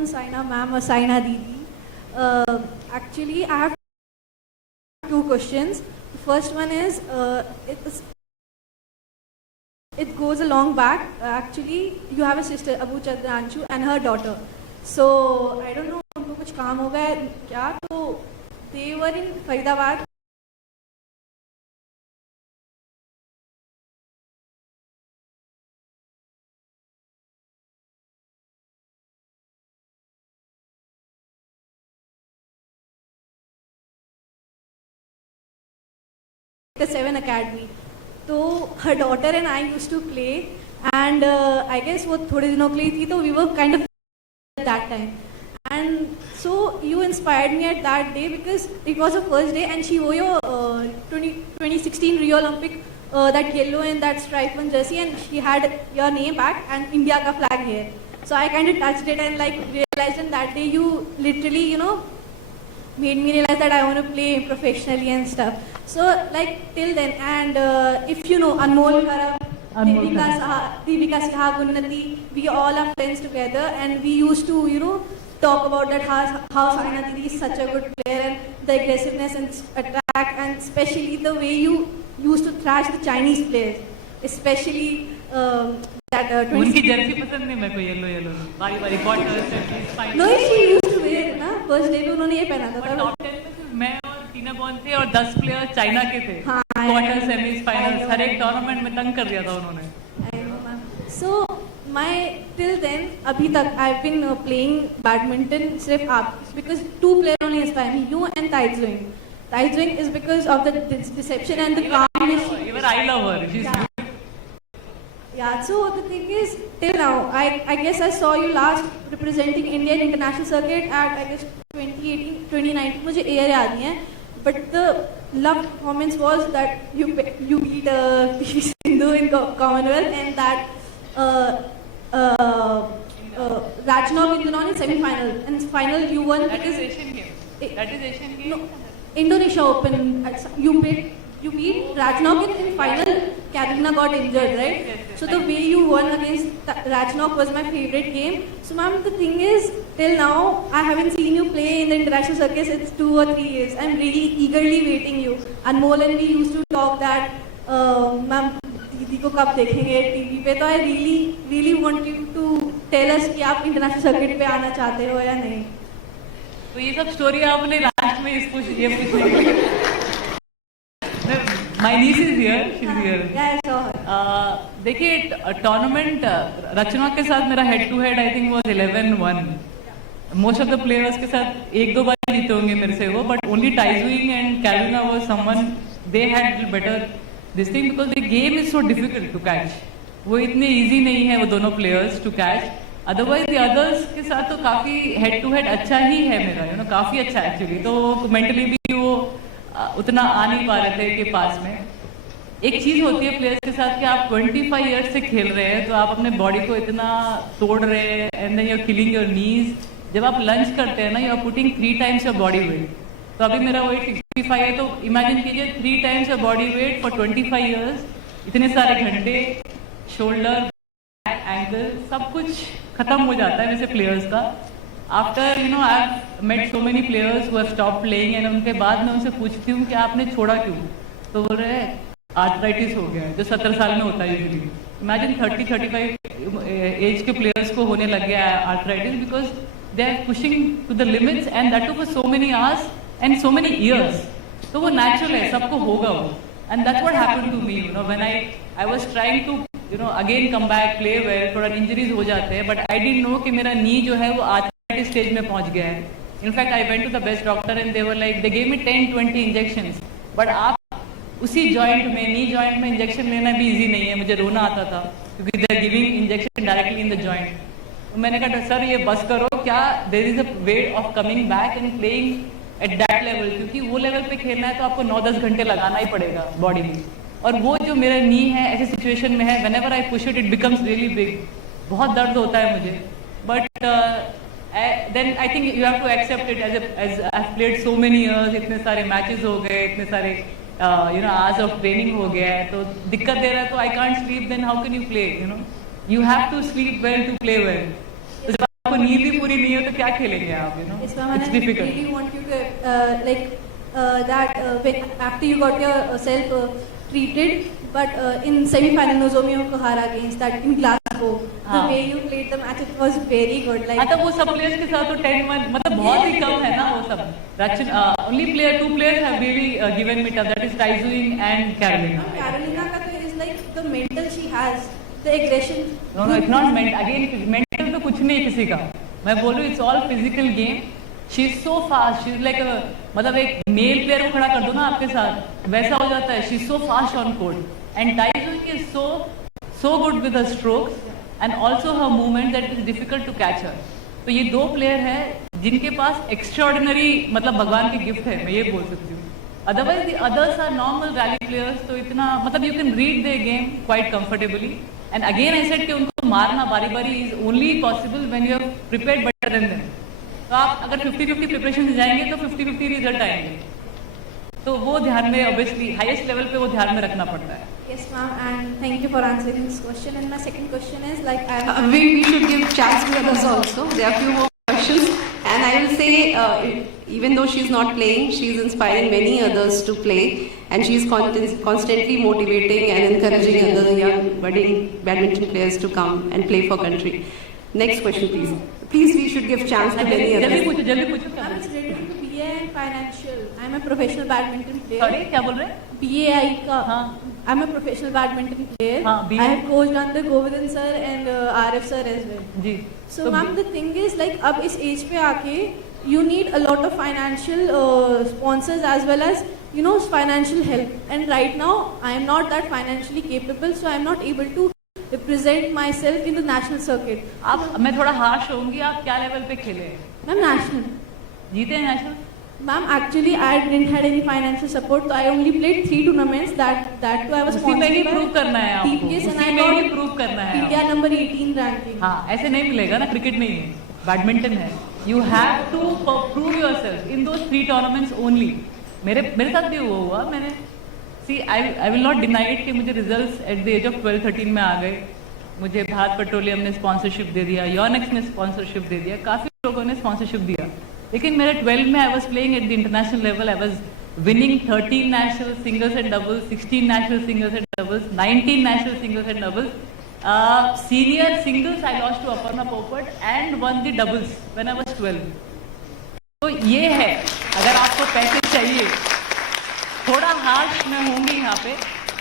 afternoon, Saina ma'am or Saina Didi. Actually, I have two questions. The first one is, it goes a long back. Actually, you have a sister, Abu Chadranshu, and her daughter. So, I don't know, उनको कुछ काम हो गया क्या, तो they were in Faridabad. The 7 Academy. So her daughter and I used to play, and I guess वो थोड़े दिनों के लिए थी, तो we were kind of at that time. And so you inspired me at that day because it was the first day, and she wore your 2016 Rio Olympic that yellow and that stripe on jersey, and she had your name back and India ka flag here. So I kind of touched it and like realized in that day you literally, you know, made me realize that I want to play professionally and stuff. So like till then, and if you know Anmol Kharab, Devika Sahag, Unnati, we all are friends together, and we used to, you know, talk about that how Saina Didi is such a good player, and the aggressiveness and attack, and especially the way you used to thrash the Chinese players, especially that. उनकी Jersey पसंद नहीं मेरे को, yellow बारी बारी quarter No, she used to wear ना, first day पे उन्होंने ये पहना था. टॉप 10 में सिर्फ मैं और टीना बॉन थे और 10 प्लेयर चाइना के थे. हाँ, क्वार्टर सेमीज फाइनल्स हर एक टूर्नामेंट में तंग कर दिया था उन्होंने. So my till then अभी तक I've been playing badminton सिर्फ आप, because two players only inspire me, you and Tai Tzuing. Tai Tzuing is because of the deception and the calmness. Even I love her. She's Yeah, so the thing is, till now, I guess I saw you last representing Indian international circuit at, I guess, 2018, 2019, मुझे year याद नहीं है, but the love performance was that you beat PV Sindhu in Commonwealth, and that Ratchnok in the semi-final, and final you won. That is Asian Games. That is Asian Games. No, Indonesia Open. You beat Ratchnok in final. Karina got injured, right? Yes. So the way you won against Ratchnok was my favorite game. So ma'am, the thing is, till now I haven't seen you play in the international circuits. It's 2 or 3 years. I'm really eagerly waiting you. Anmol and we used to talk that, ma'am, दीदी को कब देखेंगे TV पे, तो I really want you to tell us कि आप international circuit पे आना चाहते हो या नहीं. तो ये सब स्टोरी आपने लास्ट में ये पूछने. My niece is here. She's here. Yeah, I saw her. देखिए टूर्नामेंट रचना के साथ मेरा head to head I think was 11-1. Most of the players के साथ एक दो बार जीते होंगे मेरे से वो, but only Tai Tzu Ying and Carina was someone they had better this thing because the game is so difficult to catch. वो इतने इजी नहीं है वो दोनों players to catch. Otherwise the others के साथ तो काफी हेड टू हेड अच्छा ही है मेरा, यू नो, काफी अच्छा एक्चुअली. तो मेंटली भी वो उतना आ नहीं पा रहे थे के पास में. एक चीज होती है प्लेयर्स के साथ कि आप 25 इयर्स से खेल रहे हैं, तो आप अपने बॉडी को इतना तोड़ रहे हैं, and then you are killing your knees. जब आप लंच करते हैं ना, you are putting 3 times your body weight. तो अभी मेरा वेट 65 है, तो इमेजिन कीजिए 3 times your body wait for 25 years. इतने सारे घंटे, शोल्डर, बैक, एंकल, सब कुछ खत्म हो जाता है वैसे प्लेयर्स का. After you know I have met so many players who have stop playing, and उनके बाद मैं उनसे पूछती हूँ कि आपने छोड़ा क्यों, तो बोल रहे हैं आर्थराइटिस हो गया है, जो 17 साल में होता है यूजुअली. इमेजिन 30-35 एज के प्लेयर्स को होने लग गया है arthritis, because they are pushing to the limits, and that too for so many hours and so many years. तो वो नेचुरल है, सबको होगा वो. And that's what happened to me, you know, when I was trying to you know again come back, play well, थोड़ा injuries हो जाते हैं, बट आई डिडंट नो कि मेरा नी जो है वो आर्थराइटिस स्टेज में पहुंच गया है. In fact I went to the best doctor and they were like, they gave me 10-20 injections, but आप उसी जॉइंट में, नी जॉइंट में इंजेक्शन लेना भी इजी नहीं है. मुझे रोना आता था क्योंकि they are giving injection directly in the joint. तो मैंने कहा सर ये बस करो, क्या there is a way of coming back and playing at that level, क्योंकि वो लेवल पे खेलना है तो आपको 9-10 घंटे लगाना ही पड़ेगा बॉडी में. और वो जो मेरा नी है ऐसे सिचुएशन में है, whenever I push it, it becomes really big. बहुत दर्द होता है मुझे, but then I think you have to accept it as I have played so many years. इतने सारे मैचेस हो गए, इतने सारे you know hours of training हो गया है, तो दिक्कत दे रहा है तो I can't sleep. Then how can you play, you know, you have to sleep well to play well. तो जब आपको नींद ही पूरी नहीं हो तो क्या खेलेंगे आप, you know, Yes, ma'am, and it's I difficult. really want you to when after you got yourself treated, but in semi-final Nozomi Okuhara against that in Glasgow, the हाँ. way you played the match, it was very good. Like मतलब वो सब players के साथ तो 10-1 मतलब बहुत ही कम है ना वो सब. Only two players have really given me tough, that is Taizuing and Carolina. Carolina का तो is like the mental she has, the aggression. No, it's not mental तो कुछ नहीं किसी का. मैं बोलूँ it's all physical game. She is so fast. She is like a मतलब एक मेल प्लेयर को खड़ा कर दो ना आपके साथ वैसा हो जाता है. She is so fast on court. And Taizuing is so good with her strokes and also her movement that it is difficult to catch her. तो ये दो प्लेयर हैं जिनके पास एक्स्ट्राऑर्डिनरी मतलब भगवान की गिफ्ट है, मैं ये बोल सकती हूँ. Otherwise the others are normal rally players, तो इतना मतलब you can read the game quite comfortably. And again I said कि उनको मारना बारी बारी is only possible when you have prepared better than them. तो आप अगर 50-50 प्रिपरेशन से जाएंगे तो 50-50 रिजल्ट आएंगे. तो वो ध्यान में ऑब्वियसली हाईएस्ट लेवल पे वो ध्यान में रखना पड़ता है. Yes, ma'am, and thank you for answering this question. And my second question is like We should give chance to others also. There are few more questions, and I will say, even though she is not playing, she is inspiring many others to play, and she is constantly motivating and encouraging other young budding badminton players to come and play for country. Next question, please. Please, we should give chance to many जल्दी others. पूछो. ma'am, it's related to BA and financial. I'm a professional badminton player. Sorry क्या बोल रहे हैं? BAI का. हाँ. I'm a professional badminton player. हाँ, BA. I have coached under Govind sir and RF sir as well. Ji. So तो ma'am, the thing is like अब इस age पे आके you need a lot of financial sponsors as well as you know financial help. And right now I am not that financially capable, so I am not able to represent myself in the national circuit. आप मैं थोड़ा harsh होंगी. आप क्या level पे खेले हैं? Ma'am, national. जीते हैं national? Ma'am, actually I didn't had any financial support, so I only played 3 tournaments. That too I was उसी में ही sponsored by प्रूव करना है आपको. TPS and I उसी में ही got प्रूव करना है India आपको. number 18 ranking. हाँ, ऐसे नहीं मिलेगा ना. क्रिकेट नहीं है, बैडमिंटन है. You have to prove yourself in those 3 tournaments only. मेरे साथ भी हुआ. मैंने I will not deny it कि मुझे results at the age of 12-13 में आ गए. मुझे भारत पेट्रोलियम ने स्पॉन्सरशिप दे दिया, योनेक्स ने स्पॉन्सरशिप दे दिया, काफ़ी लोगों ने स्पॉन्सरशिप दिया. लेकिन मेरे 12 में I was playing at the international level. I was winning 13 national singles and doubles, 16 national singles and doubles, 19 national singles and doubles. Senior singles I lost to Aparna Popat and won the doubles when I was 12. तो ये है, अगर आपको पैसे चाहिए, थोड़ा harsh मैं होंगी यहाँ पे.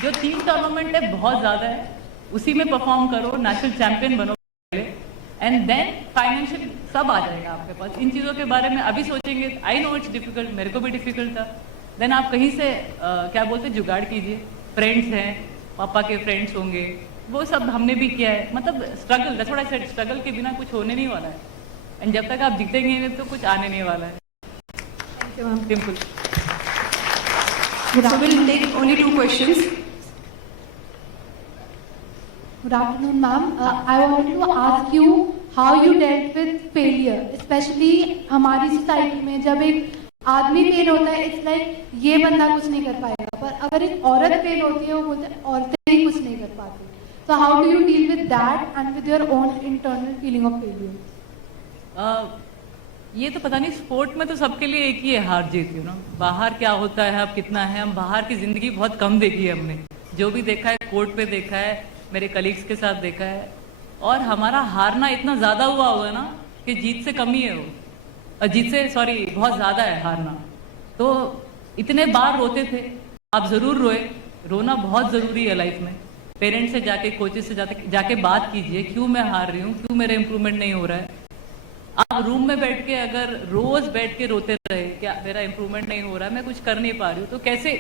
जो 3 टूर्नामेंट है बहुत ज़्यादा है, उसी में परफॉर्म करो, नेशनल चैंपियन बनो पहले, एंड देन फाइनेंशियल सब आ जाएगा आपके पास. इन चीज़ों के बारे में अभी सोचेंगे. आई नो इट्स डिफिकल्ट, मेरे को भी डिफिकल्ट था. देन आप कहीं से क्या बोलते जुगाड़ कीजिए. फ्रेंड्स हैं, पापा के फ्रेंड्स होंगे, वो सब हमने भी किया है. मतलब struggle, that's what I said, struggle के बिना कुछ होने नहीं वाला है. एंड जब तक आप जीतेंगे तो कुछ आने नहीं वाला है. Thank you, ma'am. Simple. So we'll take only 2 questions. Good afternoon, ma'am. I wanted to ask you how you dealt with failure, especially हमारी सोसाइटी में जब एक आदमी फेल होता है, इट्स लाइक ये बंदा कुछ नहीं कर पाएगा, पर अगर एक औरत फेल होती है वो बोलते हैं औरतें ही कुछ नहीं कर पाती. So how do you deal with that and with your own internal feeling of failure? ये तो पता नहीं, स्पोर्ट में तो सबके लिए एक ही है हार जीत. यू नो, बाहर क्या होता है, अब कितना है, हम बाहर की जिंदगी बहुत कम देखी है हमने. जो भी देखा है कोर्ट पे देखा है, मेरे कलीग्स के साथ देखा है, और हमारा हारना इतना ज़्यादा हुआ है ना कि जीत से कम ही है वो. जीत से सॉरी बहुत ज़्यादा है हारना. तो इतने बार रोते थे. आप ज़रूर रोए, रोना बहुत ज़रूरी है लाइफ में. पेरेंट्स से जाके, कोचेस से जाके बात कीजिए, क्यों मैं हार रही हूँ, क्यों मेरा इंप्रूवमेंट नहीं हो रहा है. आप रूम में बैठ के अगर रोज बैठ के रोते रहे क्या मेरा इंप्रूवमेंट नहीं हो रहा है, मैं कुछ कर नहीं पा रही हूँ, तो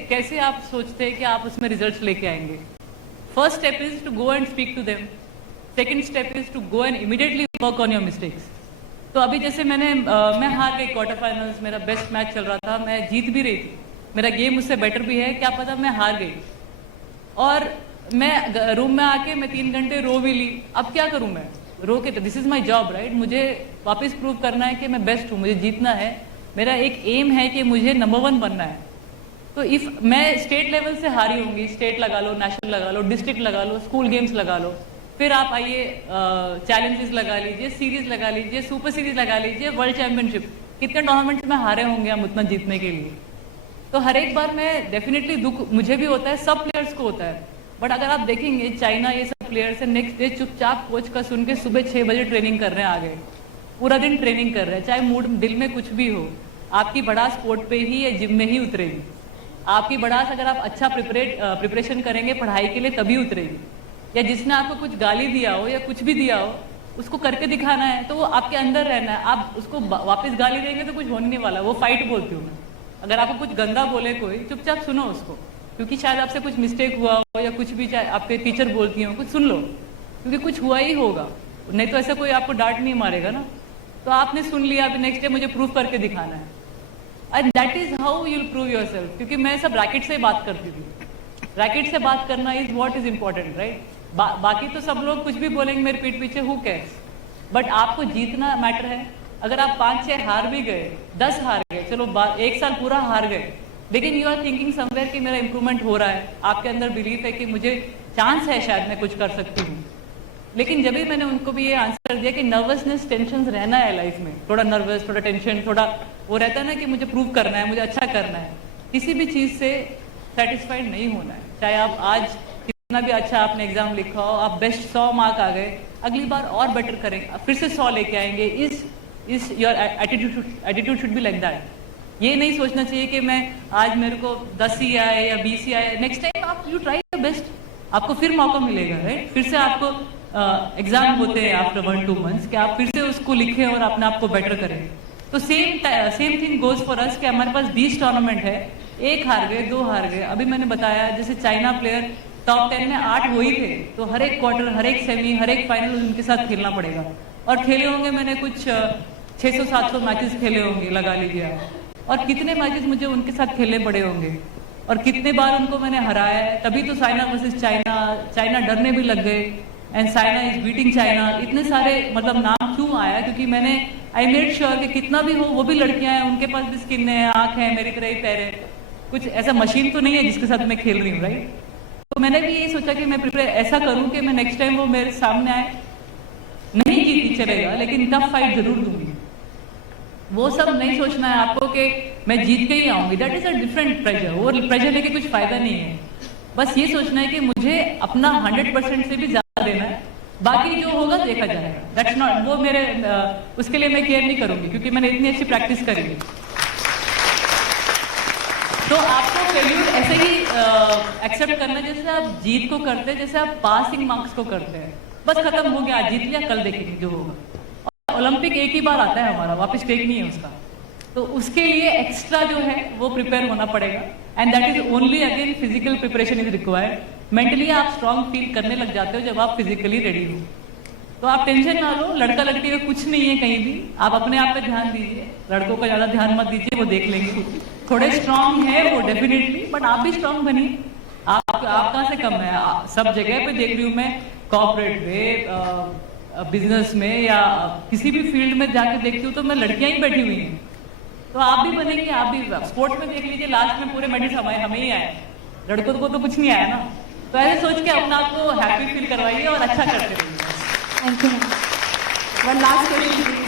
कैसे आप सोचते हैं कि आप उसमें रिजल्ट्स लेके आएंगे. First step is to go and speak to them. Second step is to go and immediately work on your mistakes. तो अभी जैसे मैं हार गई क्वार्टर फाइनल्स, मेरा बेस्ट मैच चल रहा था, मैं जीत भी रही थी, मेरा गेम उससे बेटर भी है, क्या पता मैं हार गई, और मैं रूम में आके मैं 3 घंटे रो भी ली. अब क्या करूँ मैं, रो के, this is my job right. मुझे वापस प्रूव करना है कि मैं बेस्ट हूँ, मुझे जीतना है. मेरा एक एम है कि मुझे नंबर 1 बनना है. तो इफ मैं स्टेट लेवल से हारी होंगी, स्टेट लगा लो, नेशनल लगा लो, डिस्ट्रिक्ट लगा लो, स्कूल गेम्स लगा लो, फिर आप आइए चैलेंजेस लगा लीजिए, सीरीज लगा लीजिए, सुपर सीरीज लगा लीजिए, वर्ल्ड चैंपियनशिप, कितने टूर्नामेंट्स में हारे होंगे हम उतना जीतने के लिए। तो हर एक बार मैं डेफिनेटली दुख मुझे भी होता है, सब प्लेयर्स को होता है। बट अगर आप देखेंगे चाइना ये सब प्लेयर्स है, नेक्स्ट डे चुपचाप कोच का सुन के सुबह 6 बजे ट्रेनिंग कर रहे हैं, आगे पूरा दिन ट्रेनिंग कर रहे हैं, चाहे मूड दिल में कुछ भी हो। आपकी बढ़ास स्पोर्ट पे ही या जिम में ही उतरेगी। आपकी बढ़ास अगर आप अच्छा प्रिपरेशन करेंगे पढ़ाई के लिए तभी उतरेगी। या जिसने आपको कुछ गाली दिया हो या कुछ भी दिया हो, उसको करके दिखाना है तो वो आपके अंदर रहना है। आप उसको वापस गाली देंगे तो कुछ होने नहीं वाला, वो फाइट बोलती हूँ मैं। अगर आपको कुछ गंदा बोले कोई, चुपचाप सुनो उसको, क्योंकि शायद आपसे कुछ मिस्टेक हुआ हो या कुछ भी, चाहे आपके टीचर बोलती हो, कुछ सुन लो, क्योंकि कुछ हुआ ही होगा, नहीं तो ऐसा कोई आपको डांट नहीं मारेगा ना। तो आपने सुन लिया, अभी नेक्स्ट डे मुझे प्रूव करके दिखाना है, and that is how you will prove yourself. क्योंकि मैं सब रैकेट से बात करती थी, रैकेट से बात करना is what is important, right. बाकी तो सब लोग कुछ भी बोलेंगे मेरे पीठ पीछे, हु केयर्स, बट आपको जीतना मैटर है। अगर आप 5-6 हार भी गए, 10 हार गए, चलो 1 साल पूरा हार गए, लेकिन यू आर थिंकिंग समवेयर कि मेरा इंप्रूवमेंट हो रहा है, आपके अंदर बिलीफ है कि मुझे चांस है, शायद मैं कुछ कर सकती हूँ। लेकिन जब भी मैंने उनको भी ये आंसर दिया कि नर्वसनेस, टेंशन रहना है लाइफ में, थोड़ा नर्वस, थोड़ा टेंशन, थोड़ा वो रहता है ना कि मुझे प्रूव करना है, मुझे अच्छा करना है, किसी भी चीज़ से सेटिस्फाइड नहीं होना है। चाहे आप आज कितना भी अच्छा आपने एग्जाम लिखा हो, आप बेस्ट 100 मार्क आ गए, अगली बार और बेटर करेंगे, फिर से 100 लेके आएंगे। इस your attitude should be like that. ये नहीं सोचना चाहिए कि मैं आज मेरे को 10 ही आए या 20 ही आए, नेक्स्ट टाइम आप यू ट्राई योर बेस्ट, आपको फिर मौका मिलेगा, राइट। फिर से आपको एग्जाम होते हैं आफ्टर 1-2 मंथ्स कि आप फिर से उसको लिखें और अपने आप को बेटर करें। तो same thing goes for us कि हमारे पास 20 टूर्नामेंट है, 1 हार गए, 2 हार गए। अभी मैंने बताया जैसे चाइना प्लेयर टॉप 10 में 8 हो ही थे, तो हर एक क्वार्टर, हर एक सेमी, हर एक फाइनल उनके साथ खेलना पड़ेगा। और खेले होंगे मैंने कुछ 600-700 मैचेस खेले होंगे, लगा लीजिए आप, और कितने मैचेस मुझे उनके साथ खेलने पड़े होंगे और कितने बार उनको मैंने हराया है। तभी तो साइना वर्सेस चाइना डरने भी लग गए, and Saina is beating China. इतने सारे मतलब नाम क्यों आया, क्योंकि मैंने आई मेड श्योर कि कितना भी हो वो भी लड़कियां हैं, उनके पास भी स्किन है, आंख है, मेरी तरह ही पैर है, कुछ ऐसा मशीन तो नहीं है जिसके साथ मैं खेल रही हूँ, राइट। तो मैंने भी यही सोचा कि मैं प्रिपेयर ऐसा करूं कि मैं नेक्स्ट टाइम वो मेरे सामने आए, नहीं जीती चलेगा लेकिन टफ फाइट जरूर दूंगी। वो सब नहीं सोचना है आपको कि मैं जीत के ही आऊंगी, that is a different pressure. वो प्रेशर लेके कुछ फायदा नहीं है। बस ये सोचना है कि मुझे अपना 100% से भी ज्यादा देना है, बाकी जो होगा देखा जाएगा। दैट्स नॉट वो मेरे उसके लिए मैं केयर नहीं करूंगी, क्योंकि मैंने इतनी अच्छी प्रैक्टिस करी है। तो आपको फेल्यूर ऐसे ही एक्सेप्ट करना जैसे आप जीत को करते हैं, जैसे आप पासिंग मार्क्स को करते हैं। बस खत्म हो गया, आज जीत लिया, कल देखेंगे जो होगा। और ओलंपिक एक ही बार आता है हमारा, वापस टेक नहीं है उसका। तो उसके लिए एक्स्ट्रा जो है वो प्रिपेयर होना पड़ेगा, and that is only again physical preparation is required. Mentally आप स्ट्रांग फील करने लग जाते हो जब आप फिजिकली रेडी हो। तो आप टेंशन ना लो, लड़का लड़की का कुछ नहीं है कहीं भी, आप अपने आप पे ध्यान दीजिए, लड़कों का ज्यादा ध्यान मत दीजिए, वो देख लेंगे। थोड़े स्ट्रांग है वो डेफिनेटली, बट आप भी स्ट्रांग बनिए। आप कहाँ से कम है, सब जगह पे देख रही हूँ मैं, कॉर्पोरेट में, बिजनेस में या किसी भी फील्ड में जाके देखती हूँ तो मैं लड़कियां ही बैठी हुई हैं। तो आप भी बनेंगे, आप भी स्पोर्ट्स में देख लीजिए, लास्ट में पूरे मेडल्स हमें ही आए, लड़कों को तो कुछ नहीं आया ना। तो ऐसे सोच के अपना आप को हैप्पी फील करवाइए और अच्छा करते रहिए। Thank you. One last question, please.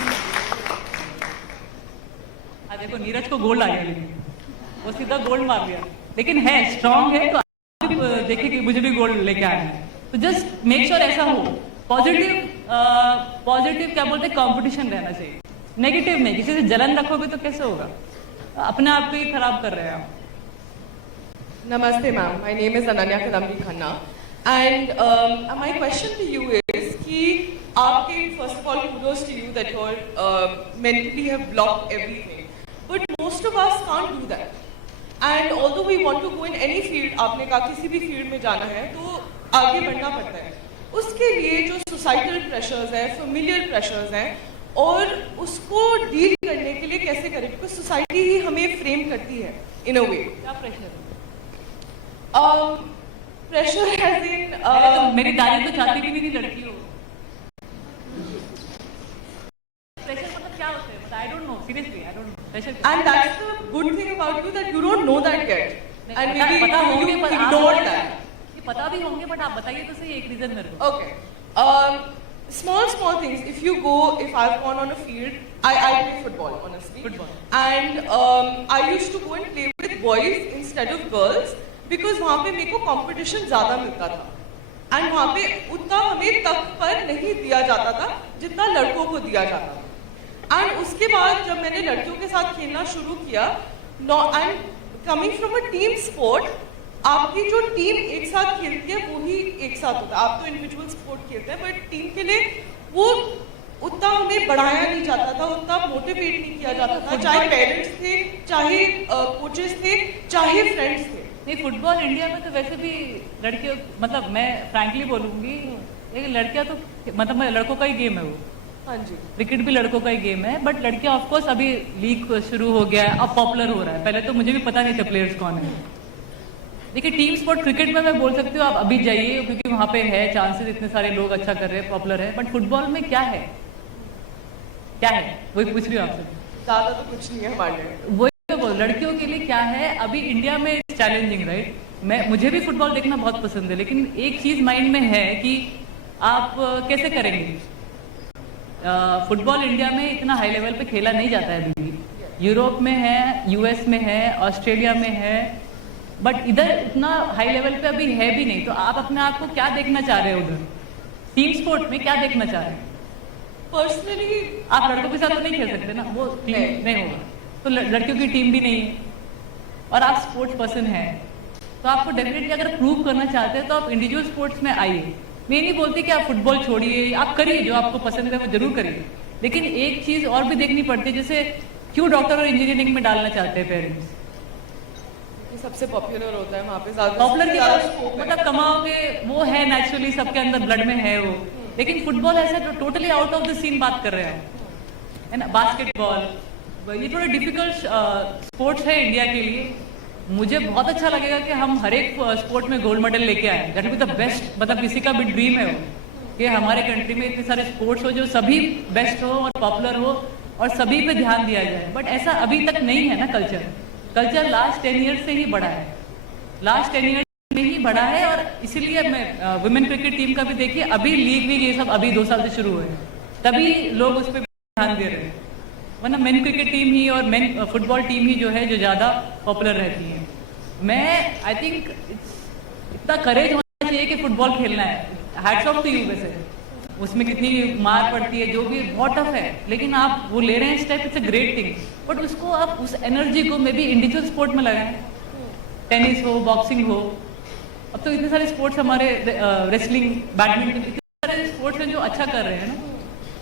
देखो नीरज को गोल्ड आ गया, लेकिन वो सीधा गोल्ड मार दिया, लेकिन है स्ट्रांग है। तो आप भी देखिए कि मुझे भी गोल्ड लेके आया है। तो जस्ट मेक श्योर ऐसा हो, पॉजिटिव क्या बोलते हैं, कंपटीशन रहना चाहिए, नेगेटिव नहीं। किसी से जलन रखोगे तो कैसे होगा, अपने आप को ही खराब कर रहे हैं आप। Namaste ma'am, my name is Ananya Kadambi Khanna and my question to you is कि आपके first of all kudos to you that you mentally have blocked everything, but most of us can't do that, and although we want to go in any field, आपने कहा किसी भी field में जाना है तो आगे बढ़ना पड़ता है। उसके लिए जो सोसाइटल प्रेशर्स हैं, फेमिलियर प्रेशर्स हैं, और उसको डील करने के लिए कैसे करें, बिकॉज सोसाइटी ही हमें फ्रेम करती है इन अ वे। क्या प्रेशर है? प्रेशर हैज इन तो मेरी दादी तो चाहती भी नहीं थी लड़की हो। प्रेशर मतलब क्या होता है, I don't know, seriously I don't know pressure. and that's the good thing about you that you don't know that yet and maybe पता होंगे you पर ignore that. ये पता भी होंगे, बट आप बताइए तो सही एक रीजन मेरे को। Okay, Small things. If I've gone on a field, I play football, honestly. Football. And I used to go and play with boys instead of girls because वहाँ पे मेरे को competition ज़्यादा मिलता था. And वहाँ पे उतना हमें तक पर नहीं दिया जाता था जितना लड़कों को दिया जाता था. And उसके बाद जब मैंने लड़कियों के साथ खेलना शुरू किया, and coming from a team sport, आपकी जो टीम एक साथ खेलती है वो ही एक साथ होता है. आप तो इंडिविजुअल स्पोर्ट खेलते हैं बट टीम के लिए वो उतना हमें बढ़ाया नहीं जाता था, उतना मोटिवेट नहीं किया जाता था, चाहे पेरेंट्स थे, चाहे कोचेस थे, चाहे फ्रेंड्स थे. नहीं, फुटबॉल इंडिया में तो वैसे भी लड़कियों, मतलब मैं फ्रैंकली बोलूंगी, लेकिन लड़कियां तो मतलब लड़कों का ही गेम है वो. हाँ जी. क्रिकेट भी लड़कों का ही गेम है, बट लड़कियां ऑफ कोर्स अभी लीग शुरू हो गया है, अब पॉपुलर हो रहा है. पहले तो मुझे भी पता नहीं था प्लेयर्स कौन है. देखिए टीम स्पोर्ट क्रिकेट में मैं बोल सकती हूँ आप अभी जाइए क्योंकि वहाँ पे है चांसेस, इतने सारे लोग अच्छा कर रहे हैं, पॉपुलर है. बट फुटबॉल में क्या है, क्या है वही पूछ रही हूँ आपसे. ज़्यादा तो कुछ नहीं है हमारे लिए. वही मैं बोल, लड़कियों के लिए क्या है अभी इंडिया में चैलेंजिंग, राइट. मुझे भी फुटबॉल देखना बहुत पसंद है, लेकिन एक चीज माइंड में है कि आप कैसे करेंगे. फुटबॉल इंडिया में इतना हाई लेवल पे खेला नहीं जाता है अभी. यूरोप में है, यूएस में है, ऑस्ट्रेलिया में है, बट इधर इतना हाई लेवल पे अभी है भी नहीं. तो आप अपने आप को क्या देखना चाह रहे हो उधर टीम स्पोर्ट में, क्या देखना चाह रहे हैं. पर्सनली आप लड़कों के साथ तो नहीं खेल सकते ना, वो टीम नहीं होगा. तो लड़कियों की टीम भी नहीं है और आप स्पोर्ट्स पर्सन हैं, तो आपको डेफिनेटली अगर प्रूव करना चाहते हैं तो आप इंडिविजुअल स्पोर्ट्स में आइए. मैं नहीं बोलती कि आप फुटबॉल छोड़िए, आप करिए जो आपको पसंद है वो जरूर करिए, लेकिन एक चीज और भी देखनी पड़ती है. जैसे क्यों डॉक्टर और इंजीनियरिंग में डालना चाहते हैं पेरेंट्स. सबसे पॉपुलर होता है वहाँ पे, ज़्यादा पॉपुलर की ज़्यादा बात स्कोप है. मतलब कमाओगे वो है नेचुरली, सबके अंदर ब्लड में है वो. लेकिन फुटबॉल ऐसा totally out of the scene बात कर रहे हैं, है ना. बास्केटबॉल ये थोड़े डिफिकल्ट स्पोर्ट्स है इंडिया के लिए. मुझे बहुत अच्छा लगेगा कि हम हर एक स्पोर्ट में गोल्ड मेडल लेके आए. That will be the best. मतलब किसी का भी ड्रीम है वो कि हमारे कंट्री में इतने सारे स्पोर्ट्स हो जो सभी बेस्ट हो और पॉपुलर हो और सभी पे ध्यान दिया जाए. बट ऐसा अभी तक नहीं है ना. कल्चर लास्ट 10 ईयर्स से ही बढ़ा है, लास्ट 10 ईयर्स में ही बढ़ा है. और इसीलिए मैं वुमेन क्रिकेट टीम का भी देखिए, अभी लीग भी ये सब अभी 2 साल से शुरू हुए हैं, तभी लोग उस पर ध्यान दे रहे हैं. वरना मेन क्रिकेट टीम ही और मेन फुटबॉल टीम ही जो है जो ज़्यादा पॉपुलर रहती है. मैं आई थिंक इतना करेज होना चाहिए कि फुटबॉल खेलना है. Hats off to you. वैसे उसमें कितनी मार पड़ती है, जो भी बहुत टफ है, लेकिन आप वो ले रहे हैं step, it's a great thing. But उसको आप उस एनर्जी को मे बी इंडिविजुअल स्पोर्ट में लगाएं. टेनिस हो, बॉक्सिंग हो, अब तो इतने सारे स्पोर्ट्स हमारे, रेसलिंग, बैडमिंटन, इतने सारे स्पोर्ट्स हैं जो अच्छा कर रहे हैं ना.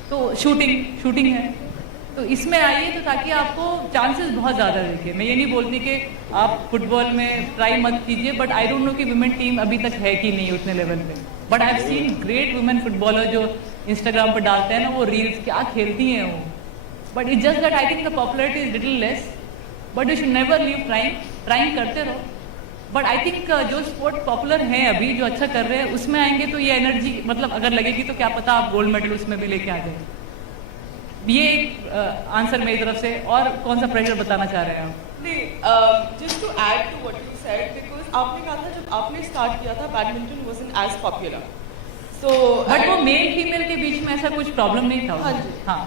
तो शूटिंग है, तो इसमें आइए तो ताकि आपको चांसेस बहुत ज़्यादा दिखे. मैं ये नहीं बोलती कि आप फुटबॉल में ट्राई मत कीजिए, बट आई डोंट नो कि वुमेन टीम अभी तक है कि नहीं उतने लेवल पे. But I have seen great women footballer जो इंस्टाग्राम पर डालते हैं ना वो रील्स, क्या खेलती हैं वो. But it's just that I think the popularity is little less. But you should never leave trying करते रहो. बट आई थिंक जो स्पोर्ट पॉपुलर हैं अभी, जो अच्छा कर रहे हैं, उसमें आएंगे तो ये एनर्जी मतलब अगर लगेगी तो क्या पता आप गोल्ड मेडल उसमें भी लेके आ जाए. ये एक आंसर मेरी तरफ से. और कौन सा प्रेशर बताना चाह रहे हैं आप? नहीं, just to add to what you said, because आपने कहा था जब आपने स्टार्ट किया था badminton wasn't as popular. So but वो मेल फीमेल के बीच में ऐसा कुछ प्रॉब्लम नहीं था. हाँ जी. हाँ,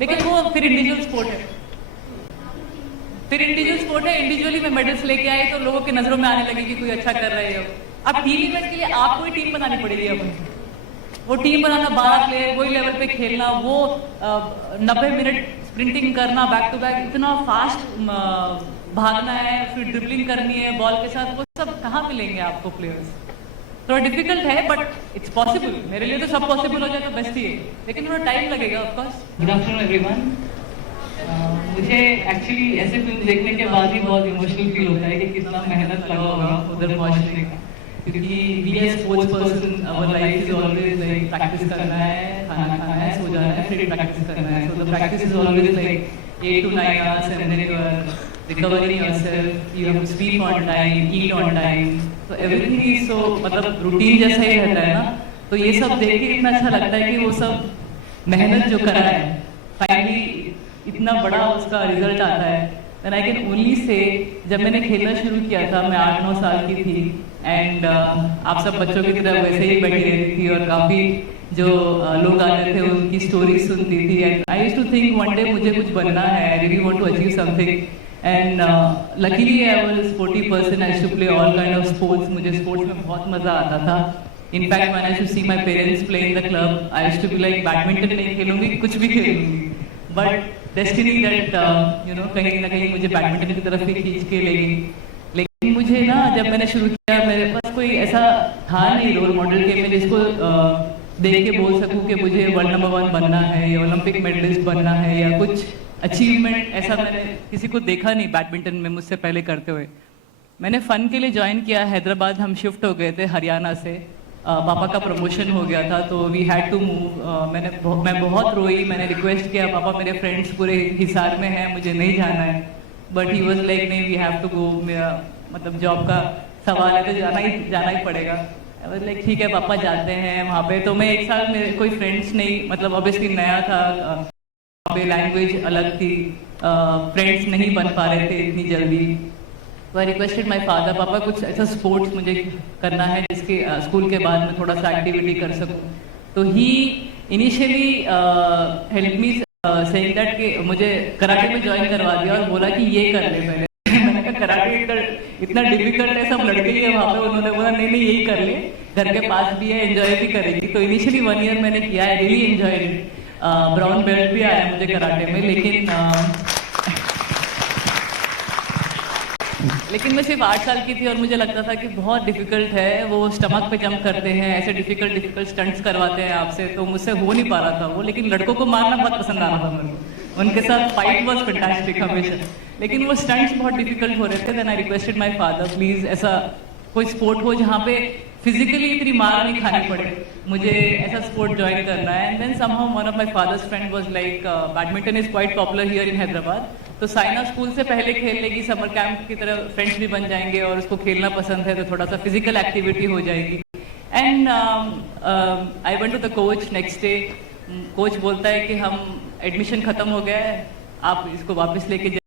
लेकिन वो फिर इंडिविजुअल स्पोर्ट है. इंडिविजुअली में मेडल्स लेके आए तो लोगों की नजरों में आने लगी कि कोई अच्छा कर रहे हो. अब टीम इवेंट के लिए आपको ही टीम बनानी पड़ेगी. अब वो टीम बनाना, 12 प्लेयर, वही लेवल पे खेलना, वो 90 मिनट स्प्रिंटिंग करना बैक टू बैक, इतना फास्ट भागना है, फिर ड्रिबलिंग करनी है बॉल के साथ, वो सब कहाँ मिलेंगे आपको प्लेयर्स. थोड़ा डिफिकल्ट है बट इट्स पॉसिबल. मेरे लिए तो सब पॉसिबल हो जाए तो बेस्ट ही है, लेकिन थोड़ा टाइम लगेगा of course. Good afternoon everyone. मुझे एक्चुअली ऐसे फिल्म देखने के बाद ही बहुत इमोशनल फील होता है कि कितना मेहनत लगा होगा उधर पहुंचने का. क्योंकि we as sports person our life is always like practice करना है, खाना खाना है, सो जाना है, फिर प्रैक्टिस करना है. So the practice is always like 8 to 9 hours and then you are recovering yourself, you have to sleep on time, eat on time. So everything is so मतलब रूटीन जैसा ही रहता है ना. तो ये सब देख के इतना अच्छा लगता है कि वो सब मेहनत जो करा है फाइनली इतना बड़ा उसका रिजल्ट आता है. Then I can only say जब मैंने खेलना शुरू किया था मैं 8-9 साल की थी एंड आप सब बच्चों की तरह वैसे ही बैठी रहती थी और काफ़ी जो लोग आते थे उनकी स्टोरी सुनती थी and I used to think one day मुझे कुछ बनना है, I really want to achieve something and luckily I was sporty person, I used to play all kind of sports, मुझे स्पोर्ट्स में बहुत मजा आता था. In fact when I used to see my parents play in the club I used to be like badminton नहीं खेलूंगी, कुछ भी खेलूंगी, बट डेस्टिनी दैट कहीं ना कहीं मुझे बैडमिंटन की तरफ ही खींच के ले गई. लेकिन मुझे ना जब मैंने शुरू किया मेरे पास कोई ऐसा था नहीं रोल मॉडल के मैं जिसको देख के बोल सकूं कि मुझे वर्ल्ड नंबर 1 बनना है या ओलंपिक मेडलिस्ट बनना है या कुछ अचीवमेंट, ऐसा मैंने किसी को देखा नहीं बैडमिंटन में मुझसे पहले करते हुए. मैंने फन के लिए ज्वाइन किया हैदराबाद, हम शिफ्ट हो गए थे हरियाणा से, पापा का प्रमोशन हो गया था तो वी हैड टू मूव. मैं बहुत रोई, मैंने रिक्वेस्ट किया पापा मेरे फ्रेंड्स पूरे हिसार में हैं, मुझे नहीं जाना है, बट ही वाज लाइक नहीं वी हैव टू गो, मतलब जॉब का सवाल है तो जाना ही पड़ेगा. आई वाज लाइक ठीक है पापा जाते हैं वहाँ पे. तो मैं एक साल मेरे कोई फ्रेंड्स नहीं, मतलब ऑब्वियसली नया था, वहाँ पे लैंग्वेज अलग थी, फ्रेंड्स नहीं बन पा रहे थे इतनी जल्दी. तो आई रिक्वेस्टेड माई फादर पापा कुछ ऐसा स्पोर्ट्स मुझे करना है जिसके स्कूल के बाद मैं थोड़ा सा एक्टिविटी कर सकूं. तो ही initially help me saying that कि मुझे कराटे में ज्वाइन करवा दिया और बोला कि ये कर ले पहले. मैंने कहा कराटे इतना डिफिकल्ट है, सब लड़के ही है वहाँ पे. उन्होंने बोला नहीं यही कर ले, घर के पास भी है, एंजॉय भी करेगी. तो इनिशियली 1 ईयर मैंने किया, I really enjoyed it. Brown belt भी आया मुझे कराटे में, लेकिन मैं सिर्फ 8 साल की थी और मुझे लगता था कि बहुत डिफिकल्ट है, वो स्टमक पे जंप करते हैं, ऐसे डिफिकल्ट स्टंट्स करवाते हैं आपसे, तो मुझसे हो नहीं पा रहा था वो. लेकिन लड़कों को मारना बहुत पसंद आ रहा था मेरे को, उनके साथ फाइट वाज फैंटास्टिक हमेशा, लेकिन वो स्टंट्स बहुत डिफिकल्ट हो रहे थे. Then I requested my father please ऐसा कोई स्पोर्ट हो जहाँ पे फिजिकली इतनी मार नहीं खानी पड़े, मुझे ऐसा स्पोर्ट ज्वाइन करना है. And then somehow one of my father's friend was like badminton is quite popular here in Hyderabad, तो साइना स्कूल से पहले खेल लेगी, समर कैंप की तरह फ्रेंड्स भी बन जाएंगे और उसको खेलना पसंद है तो थोड़ा सा फिजिकल एक्टिविटी हो जाएगी. And I went to the coach next day. Coach बोलता है कि हम एडमिशन खत्म हो गया है, आप इसको वापस लेके